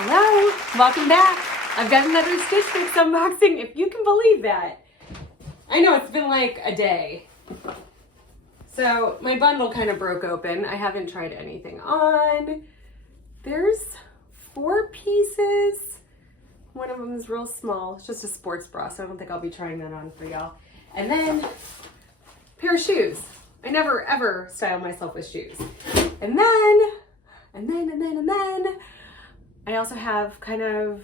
Hello, welcome back. I've got another Stitch Fix unboxing, if you can believe that. I know it's been like a day. So my bundle kind of broke open. I haven't tried anything on. There's 4 pieces. One of them is real small. It's just a sports bra, so I don't think I'll be trying that on for y'all. And then a pair of shoes. I never ever style myself with shoes. And then I also have kind of,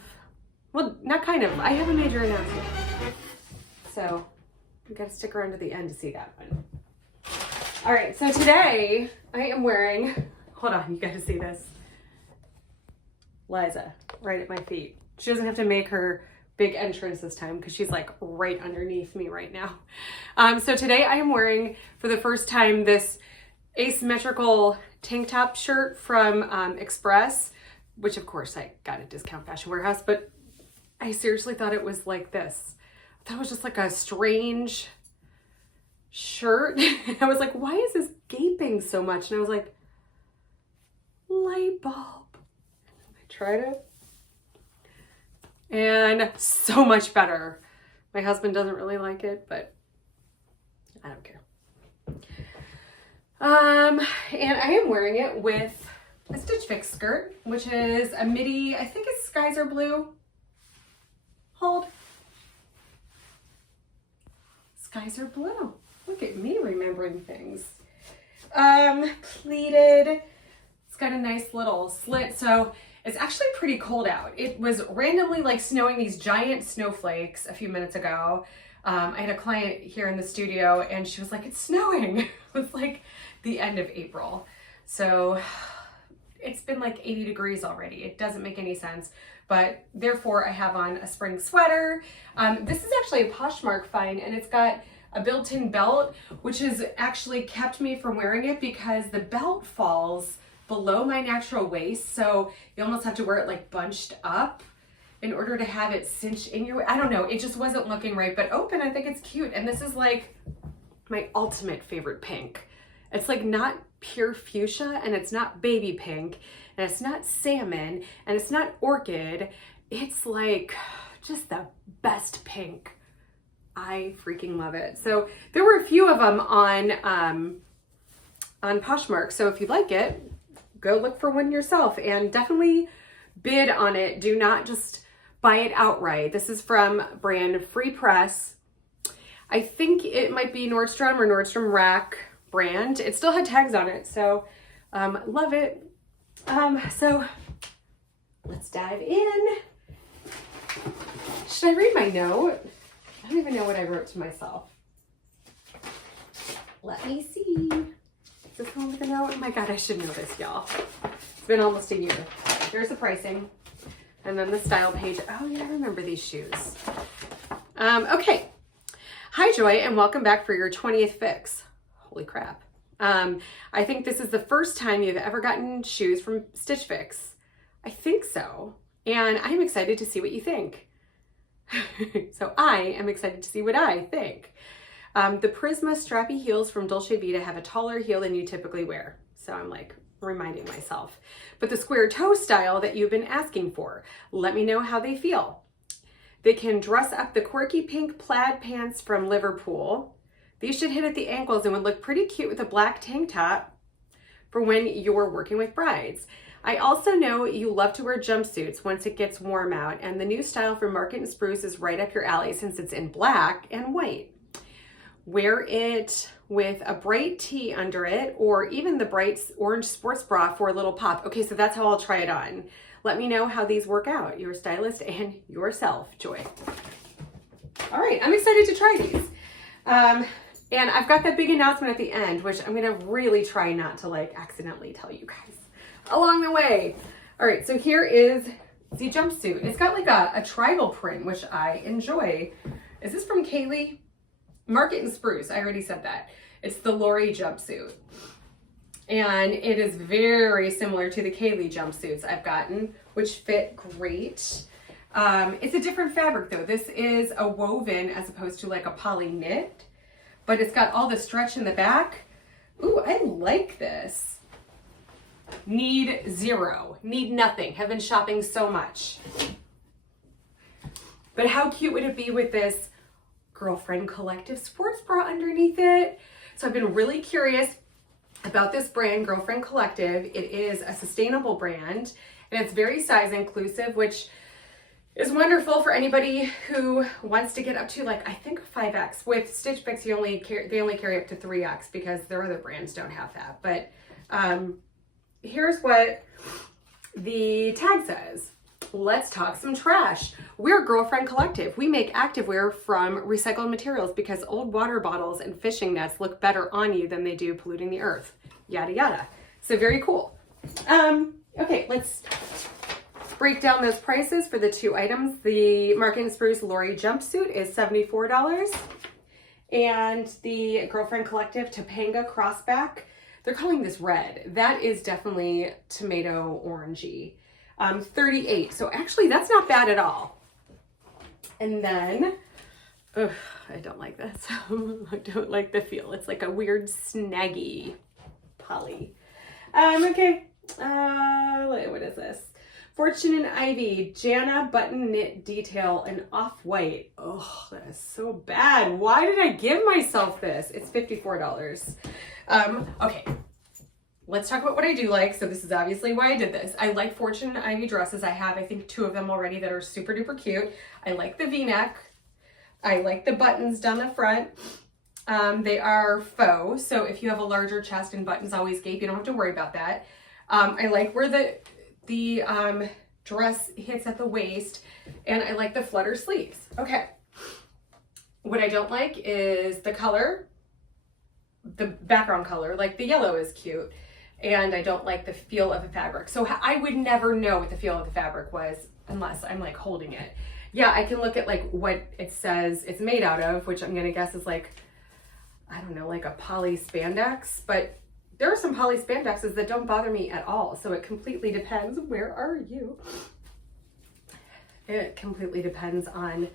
well, not kind of, I have a major announcement. So you gotta stick around to the end to see that one. All right, so today I am wearing, hold on, you gotta see this. Liza, right at my feet. She doesn't have to make her big entrance this time because she's like right underneath me right now. So today I am wearing, for the first time, this asymmetrical tank top shirt from Express, which of course I got at Discount Fashion Warehouse, but I seriously thought it was like this. I thought it was just like a strange shirt. I was like, why is this gaping so much? And I was like, light bulb. I tried it. And so much better. My husband doesn't really like it, but I don't care. And I am wearing it with a Stitch Fix skirt, which is a midi, I think it's skies are blue. Hold. Skies are blue. Look at me remembering things. Pleated. It's got a nice little slit, so it's actually pretty cold out. It was randomly like snowing these giant snowflakes a few minutes ago. I had a client here in the studio and she was like, it's snowing. It was like the end of April. So it's been like 80 degrees already. It doesn't make any sense, but therefore I have on a spring sweater. This is actually a Poshmark find, and it's got a built-in belt, which has actually kept me from wearing it because the belt falls below my natural waist. So you almost have to wear it like bunched up in order to have it cinch in your, I don't know, it just wasn't looking right, but open, I think it's cute. And this is like my ultimate favorite pink. It's like not pure fuchsia, and it's not baby pink, and it's not salmon, and it's not orchid. It's like just the best pink. I freaking love it. So there were a few of them on Poshmark. So if you like it, go look for one yourself and definitely bid on it. Do not just buy it outright. This is from brand Free Press. I think it might be Nordstrom or Nordstrom Rack brand. It still had tags on it, so love it. So let's dive in. Should I read my note? I don't even know what I wrote to myself. Let me see. Is this one with a note? Oh my God, I should know this, y'all. It's been almost a year. Here's the pricing. And then the style page. Oh yeah, I remember these shoes. Okay. Hi, Joy, and welcome back for your 20th fix. Holy crap. I think this is the first time you've ever gotten shoes from Stitch Fix. I think so. And I'm excited to see what you think. So I am excited to see what I think. The Prisma strappy heels from Dolce Vita have a taller heel than you typically wear. So I'm like reminding myself. But the square toe style that you've been asking for, let me know how they feel. They can dress up the quirky pink plaid pants from Liverpool. These should hit at the ankles and would look pretty cute with a black tank top for when you're working with brides. I also know you love to wear jumpsuits once it gets warm out, and the new style from Market & Spruce is right up your alley since it's in black and white. Wear it with a bright tee under it, or even the bright orange sports bra for a little pop. Okay, so that's how I'll try it on. Let me know how these work out. Your stylist and yourself, Joy. All right, I'm excited to try these. And I've got that big announcement at the end, which I'm gonna really try not to like accidentally tell you guys along the way. All right, so here is the jumpsuit. It's got like a tribal print, which I enjoy. Is this from Kaylee? Market & Spruce, I already said that. It's the Lori jumpsuit. And it is very similar to the Kaylee jumpsuits I've gotten, which fit great. It's a different fabric though. This is a woven as opposed to like a poly knit, but it's got all the stretch in the back. Ooh, I like this. Need zero. Need nothing. Have been shopping so much. But how cute would it be with this Girlfriend Collective sports bra underneath it? So I've been really curious about this brand, Girlfriend Collective. It is a sustainable brand and it's very size inclusive, which is wonderful for anybody who wants to get up to, like, I think 5X. With Stitch Fix, they only carry up to 3X because their other brands don't have that. But here's what the tag says. Let's talk some trash. We're Girlfriend Collective. We make activewear from recycled materials because old water bottles and fishing nets look better on you than they do polluting the earth. Yada, yada. So very cool. Okay, let's break down those prices for the two items. The Mark & Spruce Lori jumpsuit is $74. And the Girlfriend Collective Topanga crossback, they're calling this red. That is definitely tomato orangey. $38. So actually that's not bad at all. And then, I don't like this. I don't like the feel. It's like a weird snaggy poly. Okay. What is this? Fortune and Ivy, Jana button knit detail and off-white. Oh, that is so bad. Why did I give myself this? It's $54. Okay. Let's talk about what I do like. So this is obviously why I did this. I like Fortune and Ivy dresses. I have, I think, 2 of them already that are super duper cute. I like the V-neck. I like the buttons down the front. They are faux. So if you have a larger chest and buttons always gape, you don't have to worry about that. I like where the dress hits at the waist, and I like the flutter sleeves. Okay. What I don't like is the color, the background color. Like the yellow is cute. And I don't like the feel of the fabric. So I would never know what the feel of the fabric was unless I'm like holding it. Yeah, I can look at like what it says it's made out of, which I'm gonna guess is like, I don't know, like a poly spandex. But there are some poly spandexes that don't bother me at all. So it completely depends. Where are you? It completely depends on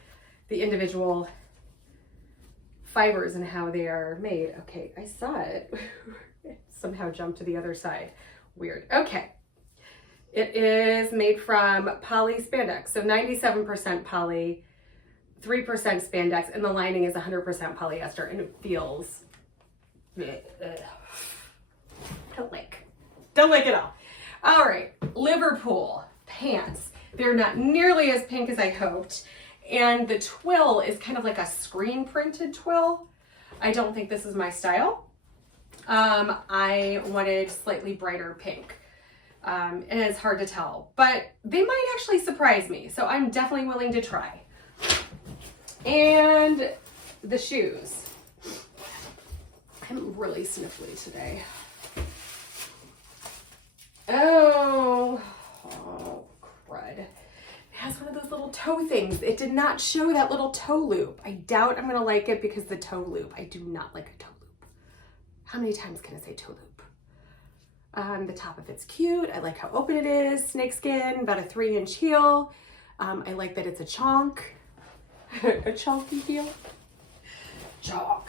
the individual fibers and how they are made. Okay, I saw it. Somehow jumped to the other side. Weird. Okay. It is made from poly spandex. So 97% poly, 3% spandex, and the lining is 100% polyester, and it feels don't like it all. All right, Liverpool pants. They're not nearly as pink as I hoped, and the twill is kind of like a screen printed twill. I don't think this is my style. I wanted slightly brighter pink, and it's hard to tell, but they might actually surprise me. So I'm definitely willing to try. And the shoes. I'm really sniffly today. Oh, crud. It has one of those little toe things. It did not show that little toe loop. I doubt I'm going to like it because the toe loop. I do not like a toe loop. How many times can I say toe loop? The top of it's cute. I like how open it is. Snakeskin, about a 3-inch heel. I like that it's a chonk. A chonky heel. Chonk.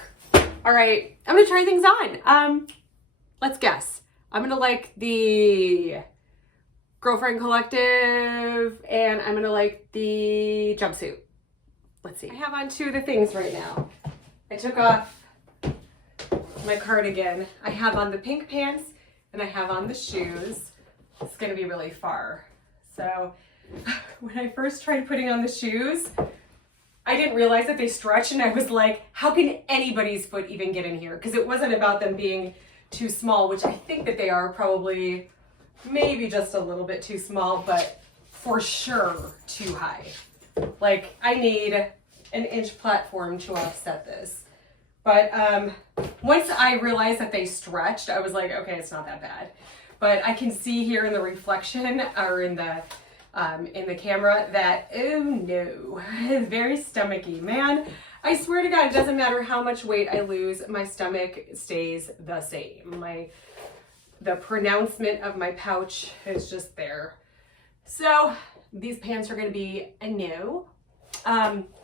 All right, I'm gonna try things on. Let's guess. I'm gonna like the Girlfriend Collective, and I'm gonna like the jumpsuit. Let's see. I have on 2 of the things right now. I took off my cardigan. I have on the pink pants and I have on the shoes. It's gonna be really far. So when I first tried putting on the shoes, I didn't realize that they stretch, and I was like, how can anybody's foot even get in here? Because it wasn't about them being too small, which I think that they are probably maybe just a little bit too small, but for sure too high. Like I need an inch platform to offset this. But once I realized that they stretched, I was like, okay, it's not that bad. But I can see here in the reflection or in the camera that, oh no, it's very stomachy. Man, I swear to God, it doesn't matter how much weight I lose, my stomach stays the same. The pronouncement of my pouch is just there. So these pants are gonna be a no.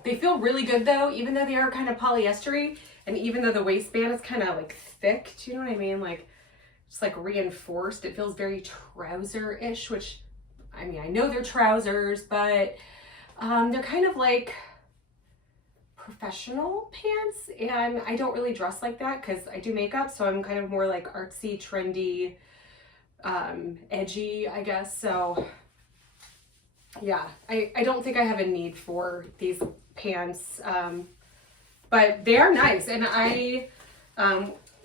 They feel really good though, even though they are kind of polyestery, and even though the waistband is kind of like thick, do you know what I mean? Like just like reinforced. It feels very trouser-ish, which, I mean, I know they're trousers, but they're kind of like professional pants, and I don't really dress like that because I do makeup, so I'm kind of more like artsy, trendy, edgy, I guess. So yeah, I don't think I have a need for these pants, but they are nice, and I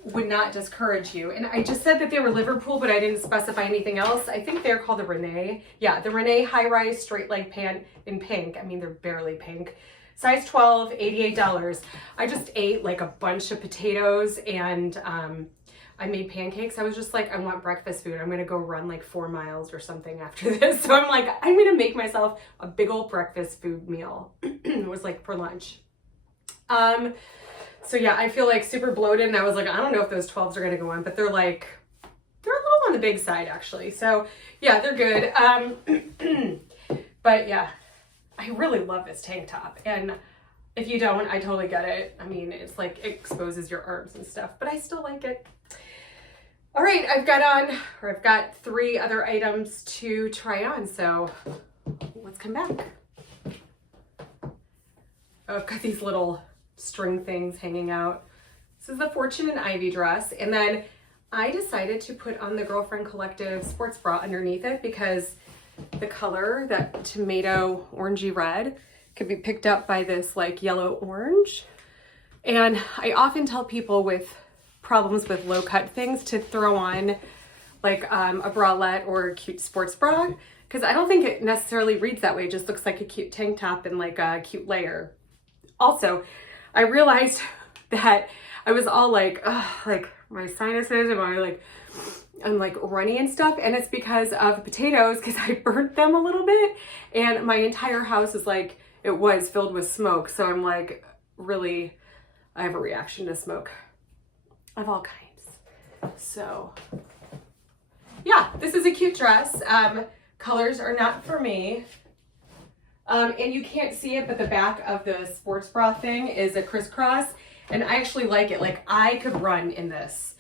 would not discourage you. And I just said that they were Liverpool, but I didn't specify anything else. I think they're called the Renee. Yeah, the Renee high-rise straight leg pant in pink. I mean, they're barely pink. Size 12, $88. I just ate like a bunch of potatoes, and I made pancakes. I was just like, I want breakfast food. I'm gonna go run like 4 miles or something after this. So I'm like, I'm gonna make myself a big old breakfast food meal. It was like for lunch. So yeah, I feel like super bloated, and I was like, I don't know if those 12s are gonna go on, but they're a little on the big side actually. So yeah, they're good. But yeah, I really love this tank top, and if you don't, I totally get it. I mean, it's like, it exposes your arms and stuff, but I still like it. All right, I've got 3 other items to try on, so let's come back. Oh, I've got these little string things hanging out. This is the Fortune and Ivy dress, and then I decided to put on the Girlfriend Collective sports bra underneath it because the color, that tomato orangey red, could be picked up by this like yellow orange. And I often tell people with problems with low cut things to throw on like a bralette or a cute sports bra, because I don't think it necessarily reads that way. It just looks like a cute tank top and like a cute layer. Also, I realized that I was all like, like my sinuses and I'm like runny and stuff, and it's because of the potatoes, because I burnt them a little bit, and my entire house is like, it was filled with smoke. So I'm like, really, I have a reaction to smoke of all kinds. So yeah, this is a cute dress. Colors are not for me. And you can't see it, but the back of the sports bra thing is a crisscross, and I actually like it. Like, I could run in this.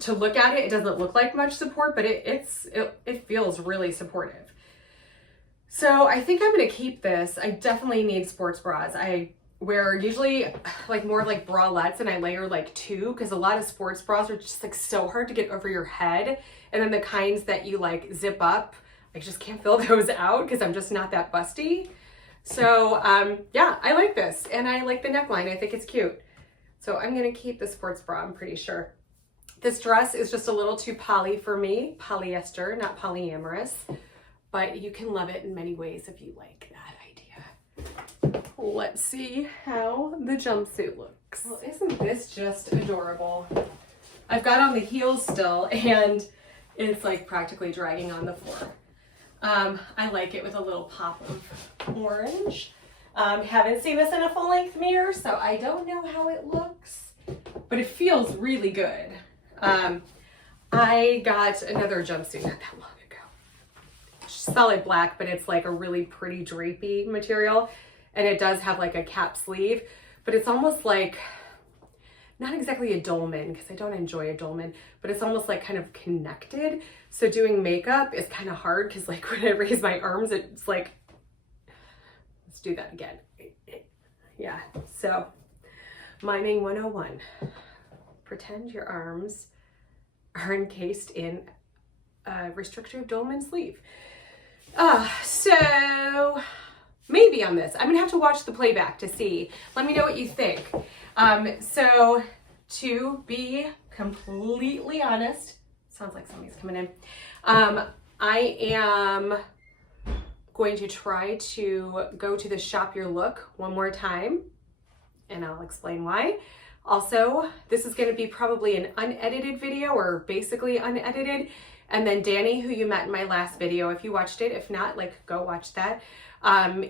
To look at it, it doesn't look like much support, but it feels really supportive. So I think I'm gonna keep this. I definitely need sports bras. I wear usually like more like bralettes, and I layer like 2, because a lot of sports bras are just like so hard to get over your head. And then the kinds that you like zip up, I just can't fill those out because I'm just not that busty. So yeah, I like this, and I like the neckline. I think it's cute. So I'm gonna keep the sports bra, I'm pretty sure. This dress is just a little too poly for me, polyester, not polyamorous, but you can love it in many ways if you like that idea. Let's see how the jumpsuit looks. Well, isn't this just adorable? I've got on the heels still, and it's like practically dragging on the floor. I like it with a little pop of orange. Haven't seen this in a full-length mirror, so I don't know how it looks, but it feels really good. I got another jumpsuit not that long ago. It's solid black, but it's like a really pretty drapey material, and it does have like a cap sleeve, but it's almost like, not exactly a dolman, because I don't enjoy a dolman, but it's almost like kind of connected. So doing makeup is kind of hard, because like when I raise my arms, it's like, let's do that again. Yeah, so miming 101. Pretend your arms are encased in a restrictive dolman sleeve. So maybe on this, I'm gonna have to watch the playback to see. Let me know what you think. So to be completely honest, sounds like somebody's coming in. I am going to try to go to the Shop Your Look one more time, and I'll explain why. Also, this is going to be probably an unedited video, or basically unedited. And then Danny, who you met in my last video, if you watched it, if not, like, go watch that,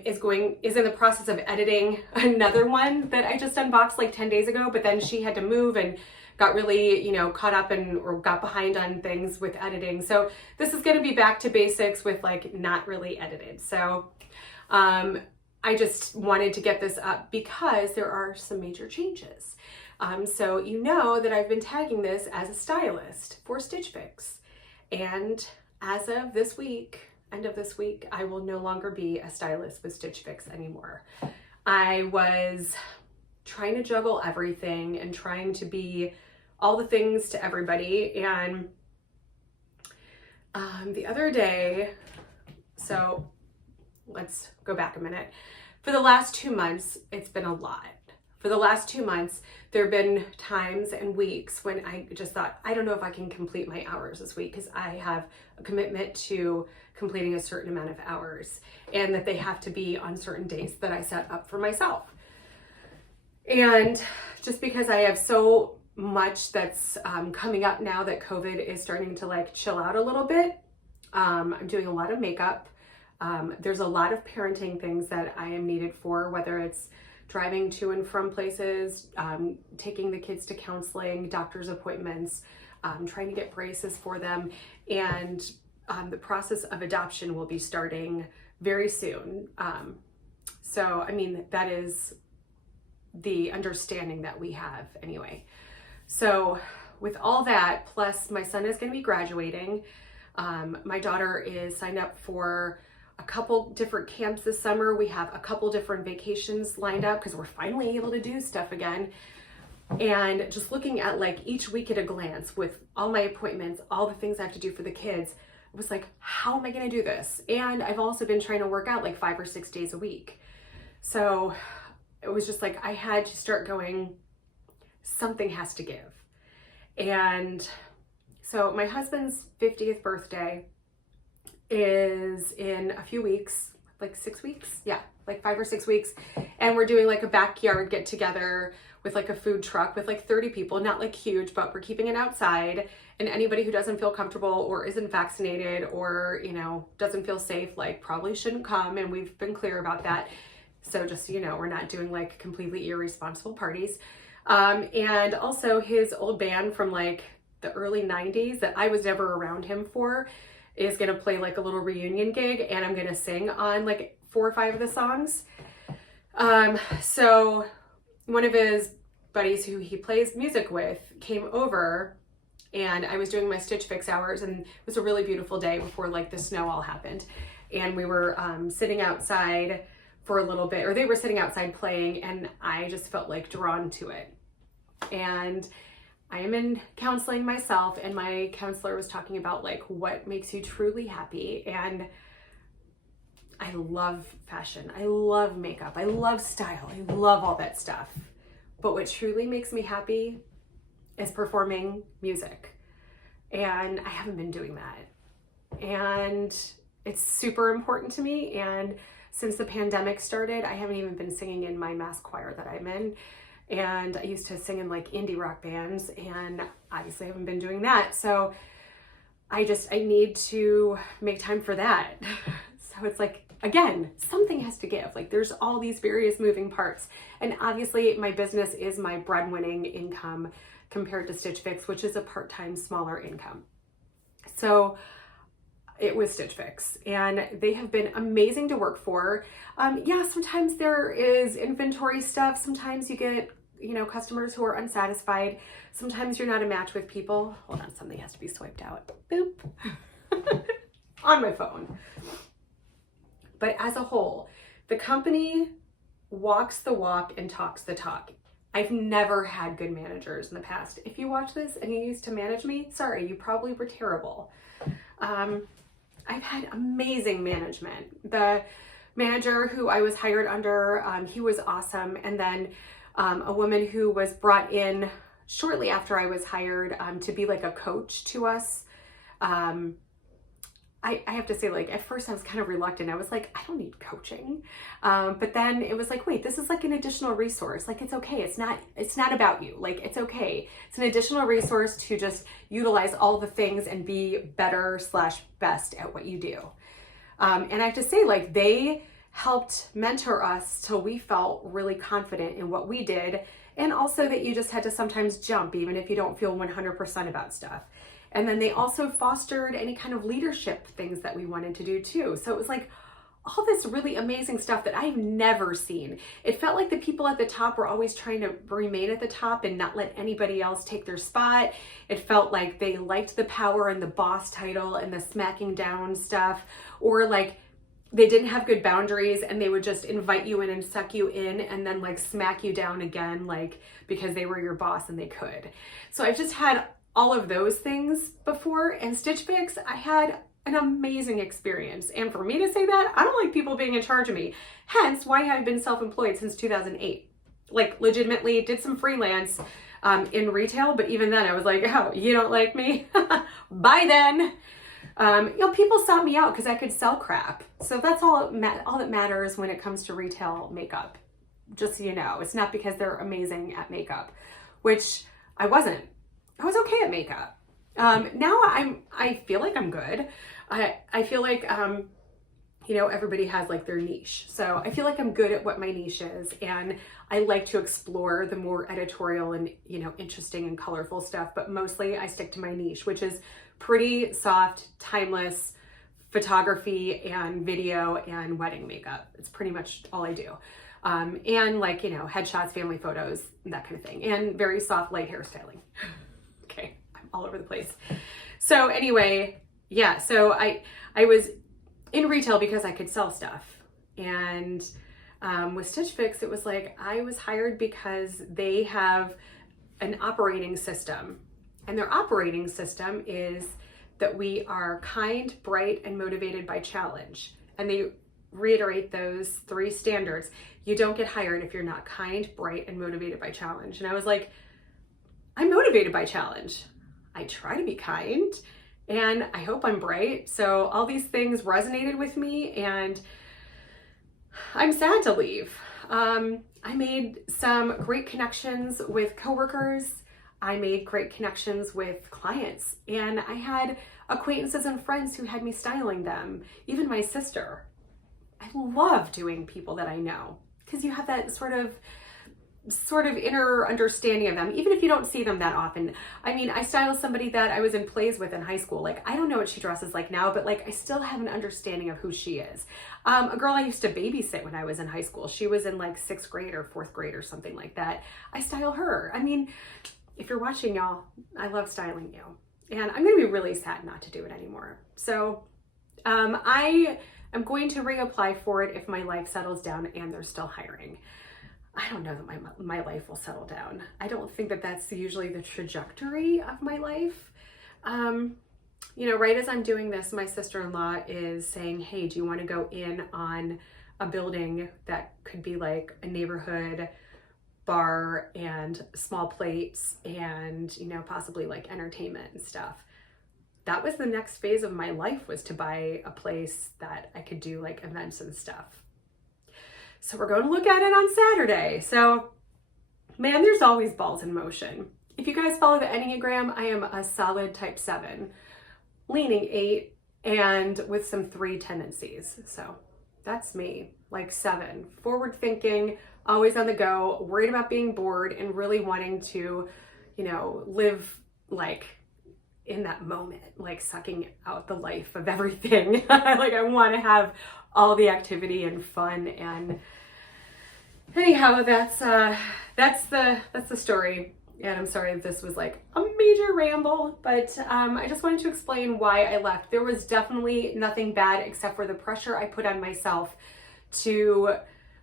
is in the process of editing another one that I just unboxed like 10 days ago, but then she had to move and got really, you know, caught up or got behind on things with editing. So this is going to be back to basics with like not really edited. So I just wanted to get this up because there are some major changes. So you know that I've been tagging this as a stylist for Stitch Fix. And as of this week, end of this week, I will no longer be a stylist with Stitch Fix anymore. I was trying to juggle everything and trying to be all the things to everybody. And the other day, so let's go back a minute. For the last 2 months, it's been a lot. For the last 2 months, there have been times and weeks when I just thought, I don't know if I can complete my hours this week because I have a commitment to completing a certain amount of hours and that they have to be on certain days that I set up for myself. And just because I have so much that's coming up now that COVID is starting to like chill out a little bit, I'm doing a lot of makeup. There's a lot of parenting things that I am needed for, whether it's driving to and from places, taking the kids to counseling, doctor's appointments, trying to get braces for them. And the process of adoption will be starting very soon. So, I mean, that is the understanding that we have anyway. So with all that, plus my son is going to be graduating. My daughter is signed up for a couple different camps this summer. We have a couple different vacations lined up because we're finally able to do stuff again. And just looking at like each week at a glance with all my appointments, all the things I have to do for the kids, it was like, how am I going to do this? And I've also been trying to work out like 5 or 6 days a week. So it was just like, I had to start going, something has to give. And so my husband's 50th birthday is in a few weeks, like 6 weeks. Yeah, like 5 or 6 weeks. And we're doing like a backyard get together with like a food truck with like 30 people, not like huge, but we're keeping it outside. And anybody who doesn't feel comfortable or isn't vaccinated or, you know, doesn't feel safe, like probably shouldn't come. And we've been clear about that. So just so you know, we're not doing like completely irresponsible parties. And also his old band from like the early 90s that I was never around him for is going to play like a little reunion gig, and I'm going to sing on like 4 or 5 of the songs. So one of his buddies who he plays music with came over, and I was doing my Stitch Fix hours, and it was a really beautiful day before like the snow all happened. And we were sitting outside for a little bit, or they were sitting outside playing, and I just felt like drawn to it. And I am in counseling myself, and my counselor was talking about like what makes you truly happy. And I love fashion. I love makeup. I love style. I love all that stuff. But what truly makes me happy is performing music. And I haven't been doing that. And it's super important to me. And since the pandemic started, I haven't even been singing in my mass choir that I'm in. And I used to sing in like indie rock bands, and obviously I haven't been doing that. So I need to make time for that. So it's like, again, something has to give. Like there's all these various moving parts. And obviously my business is my breadwinning income compared to Stitch Fix, which is a part-time smaller income. So it was Stitch Fix, and they have been amazing to work for. Yeah, sometimes there is inventory stuff. Sometimes you get, you know, customers who are unsatisfied. Sometimes you're not a match with people. Hold on, something has to be swiped out. Boop. On my phone. But as a whole, the company walks the walk and talks the talk. I've never had good managers in the past. If you watch this and you used to manage me, sorry, you probably were terrible. I've had amazing management. The manager who I was hired under, he was awesome. And then a woman who was brought in shortly after I was hired to be like a coach to us. I have to say, like, at first I was kind of reluctant. I was like, I don't need coaching. But then it was like, wait, this is like an additional resource. Like, it's okay. It's not about you. Like, it's okay. It's an additional resource to just utilize all the things and be better/best at what you do. And I have to say, like, they helped mentor us till we felt really confident in what we did. And also that you just had to sometimes jump, even if you don't feel 100% about stuff. And then they also fostered any kind of leadership things that we wanted to do too. So it was like all this really amazing stuff that I've never seen. It felt like the people at the top were always trying to remain at the top and not let anybody else take their spot. It felt like they liked the power and the boss title and the smacking down stuff, or like they didn't have good boundaries and they would just invite you in and suck you in and then like smack you down again, like because they were your boss and they could. So I've just had all of those things before, and Stitch Fix, I had an amazing experience. And for me to say that, I don't like people being in charge of me. Hence why I've been self-employed since 2008. Like legitimately did some freelance in retail, but even then I was like, oh, you don't like me? Bye then. You know, people sought me out because I could sell crap. So that's all that matters when it comes to retail makeup. Just so you know, it's not because they're amazing at makeup, which I wasn't. I was okay at makeup. Now I feel like I'm good. I feel like, you know, everybody has like their niche. So I feel like I'm good at what my niche is. And I like to explore the more editorial and, you know, interesting and colorful stuff. But mostly I stick to my niche, which is pretty soft, timeless photography and video and wedding makeup. It's pretty much all I do. And like, you know, headshots, family photos, that kind of thing. And very soft, light hairstyling. Okay, I'm all over the place. So anyway, yeah, so I was in retail because I could sell stuff. And with Stitch Fix, it was like I was hired because they have an operating system. And their operating system is that we are kind, bright, and motivated by challenge. And they reiterate those 3 standards. You don't get hired if you're not kind, bright, and motivated by challenge. And I was like, I'm motivated by challenge. I try to be kind and I hope I'm bright. So all these things resonated with me and I'm sad to leave. I made some great connections with coworkers. I made great connections with clients, and I had acquaintances and friends who had me styling them, even my sister. I love doing people that I know because you have that sort of inner understanding of them, even if you don't see them that often. I mean, I styled somebody that I was in plays with in high school. Like, I don't know what she dresses like now, but like, I still have an understanding of who she is. A girl I used to babysit when I was in high school, she was in like 6th grade or 4th grade or something like that. I style her. I mean, if you're watching, y'all, I love styling you. And I'm going to be really sad not to do it anymore. So I am going to reapply for it if my life settles down and they're still hiring. I don't know that my life will settle down. I don't think that that's usually the trajectory of my life. You know, right as I'm doing this, my sister-in-law is saying, hey, do you want to go in on a building that could be like a neighborhood bar and small plates and, you know, possibly like entertainment and stuff. That was the next phase of my life, was to buy a place that I could do like events and stuff. So we're going to look at it on Saturday. So man, there's always balls in motion. If you guys follow the Enneagram, I am a solid type 7, leaning 8, and with some 3 tendencies. So that's me, like 7, forward thinking, always on the go, worried about being bored, and really wanting to, you know, live like in that moment, like sucking out the life of everything. Like I want to have all the activity and fun. And anyhow, that's the story. And I'm sorry if this was like a major ramble, but I just wanted to explain why I left. There was definitely nothing bad except for the pressure I put on myself to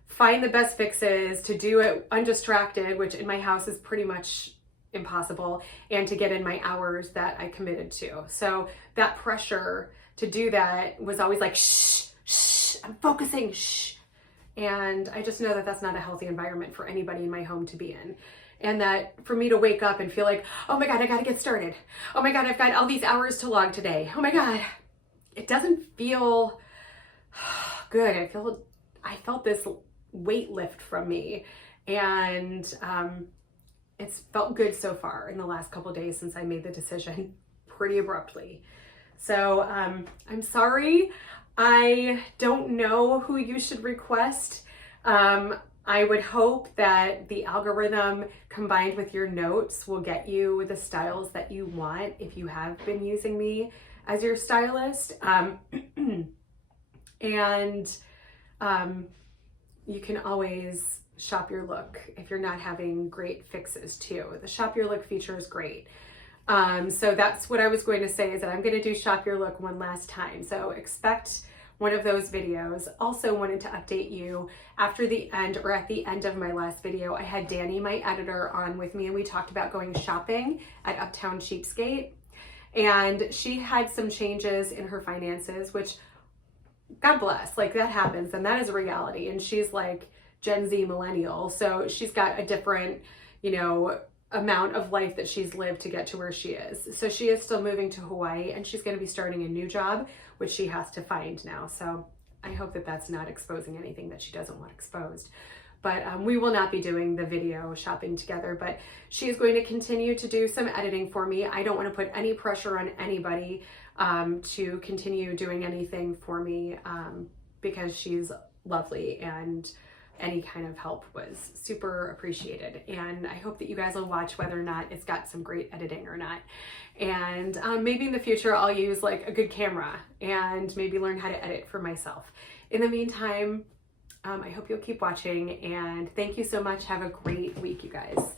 find the best fixes, to do it undistracted, which in my house is pretty much impossible, and to get in my hours that I committed to. So that pressure to do that was always like, shh, shh, I'm focusing, shh. And I just know that that's not a healthy environment for anybody in my home to be in. And that for me to wake up and feel like, oh my God, I gotta get started. Oh my God, I've got all these hours to log today. Oh my God, it doesn't feel good. I felt this weight lift from me, and it's felt good so far in the last couple of days since I made the decision pretty abruptly. So I'm sorry. I don't know who you should request. I would hope that the algorithm combined with your notes will get you the styles that you want if you have been using me as your stylist. And you can always shop your look if you're not having great fixes too. The shop your look feature is great. So that's what I was going to say, is that I'm going to do shop your look one last time. So expect one of those videos. Also wanted to update you, after the end, or at the end of my last video, I had Danny, my editor, on with me, and we talked about going shopping at Uptown Cheapskate. And she had some changes in her finances, which, God bless, like, that happens, and that is a reality. And she's like Gen Z millennial, so she's got a different, you know, amount of life that she's lived to get to where she is. So she is still moving to Hawaii, and she's going to be starting a new job, which she has to find now. So I hope that that's not exposing anything that she doesn't want exposed. But we will not be doing the video shopping together, but she is going to continue to do some editing for me. I don't want to put any pressure on anybody to continue doing anything for me because she's lovely, and any kind of help was super appreciated. And I hope that you guys will watch whether or not it's got some great editing or not. And maybe in the future I'll use like a good camera and maybe learn how to edit for myself. In the meantime, I hope you'll keep watching, and thank you so much. Have a great week, you guys.